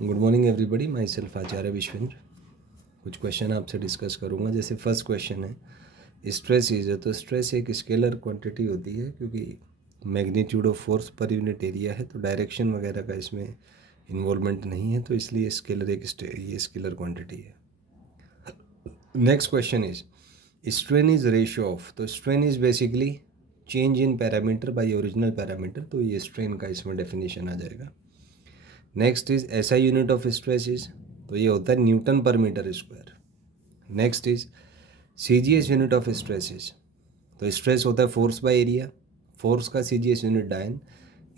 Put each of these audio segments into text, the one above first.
Good morning everybody, myself Acharya Vishvendra. कुछ question आपसे discuss करूंगा। जैसे फर्स्ट क्वेश्चन है स्ट्रेस इज, तो स्ट्रेस एक स्केलर क्वांटिटी होती है क्योंकि magnitude of force per unit area है, तो डायरेक्शन वगैरह का इसमें इन्वॉल्वमेंट नहीं है, तो इसलिए स्केलर ये स्केलर क्वांटिटी है। Next question is strain is ratio of, तो strain is basically change in parameter by original parameter, तो ये स्ट्रेन का इसमें डेफिनेशन आ जाएगा। Next is SI unit of stress is, तो ये होता है newton per metre square. Next is CGS unit of stress is, तो स्ट्रेस होता है फोर्स बाय एरिया, फोर्स का सीजीएस यूनिट डायन,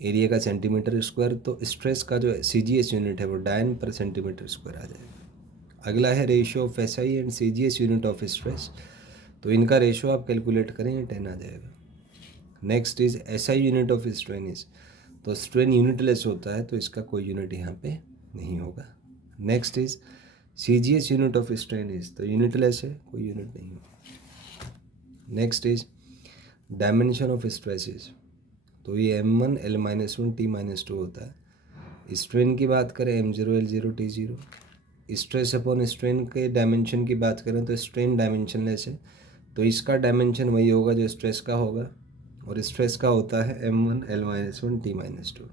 एरिया का सेंटीमीटर स्क्वायर, तो स्ट्रेस का जो सीजीएस यूनिट है वो डायन पर सेंटीमीटर स्क्वायर आ जाएगा। अगला है ratio of SI and CGS unit of stress, तो इनका रेशियो आप कैलकुलेट करें, ये 10 आ जाएगा। Next is SI unit of strain is, तो स्ट्रेन यूनिटलेस होता है, तो इसका कोई यूनिट यहाँ पे नहीं होगा। Next is CGS unit of strain is, तो यूनिटलेस है, कोई यूनिट नहीं होगा। Next is dimension of stress is, तो ये m1 L-1 T-2 होता है। स्ट्रेन की बात करें m0 L0 T0। Stress upon strain के डायमेंशन की बात करें तो स्ट्रेन डायमेंशनलेस है, तो इसका डायमेंशन वही होगा जो स्ट्रेस का होगा, और स्ट्रेस का होता है m1 L-1 T-2।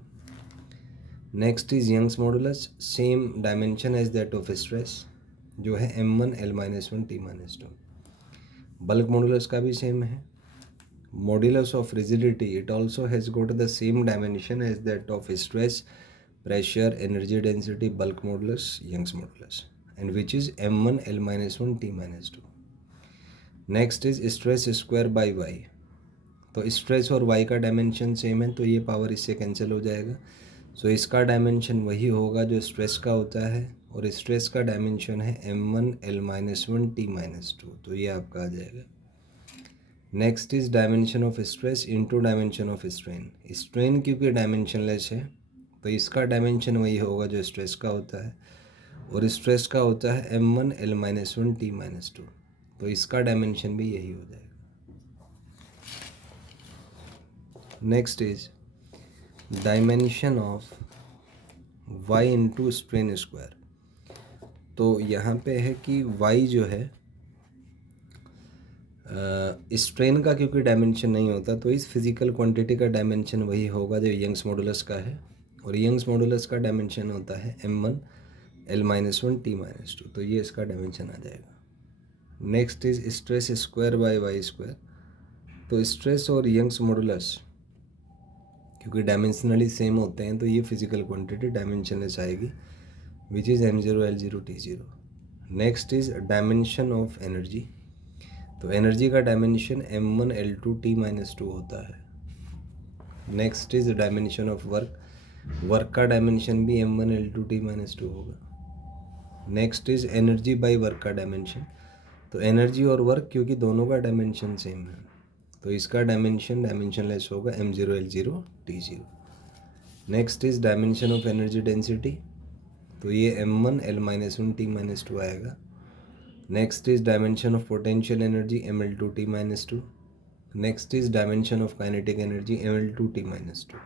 Next is Young's modulus, same dimension as that of stress, जो है m1 L-1 T-2। Bulk modulus का भी सेम है। Modulus of rigidity, it also has got the same dimension as that of stress, pressure, energy density, bulk modulus, Young's modulus, and which is m1 L-1 T-2। Next is stress square by Y, तो stress और Y का dimension same है, तो ये power इससे cancel हो जाएगा। सो इसका डायमेंशन वही होगा जो स्ट्रेस का होता है, और स्ट्रेस का डायमेंशन है m1 L-1 T-2, तो ये आपका आ जाएगा। Next is dimension of stress into dimension of strain. Strain क्योंकि डायमेंशनलेस है, तो इसका डायमेंशन वही होगा जो स्ट्रेस का होता है, और स्ट्रेस का होता है m1 L-1 T-2, तो इसका डायमेंशन भी यही हो जाएगा। Next is dimension of y into strain square, तो यहाँ पे है कि y जो है स्ट्रेन का क्योंकि डायमेंशन नहीं होता, तो इस फिजिकल क्वांटिटी का डायमेंशन वही होगा जो यंग्स मॉडुलस का है, और यंग्स मॉडुलस का डायमेंशन होता है m1 L-1 T-2, तो ये इसका डायमेंशन आ जाएगा। Next is stress square by Y square, तो स्ट्रेस और यंग्स मॉडुलस क्योंकि डायमेंशनली सेम होते हैं, तो ये फिजिकल क्वांटिटी डायमेंशनलेस आएगी, which is m0 L0 T0। Next is dimension of energy, तो एनर्जी का डायमेंशन m1 L2 T-2 होता है। Next is dimension of work, work का डायमेंशन भी m1 L2 T-2 होगा। Next is energy by work का dimension, तो energy और वर्क क्योंकि दोनों का डायमेंशन सेम है, तो इसका डायमेंशन डायमेंशनलेस होगा m0 L0 T0। Next is dimension of energy density, तो ये m1 L-1 T-2 आएगा। Next is dimension of potential energy mL2 T-2। Next is dimension of kinetic energy mL2 T-2।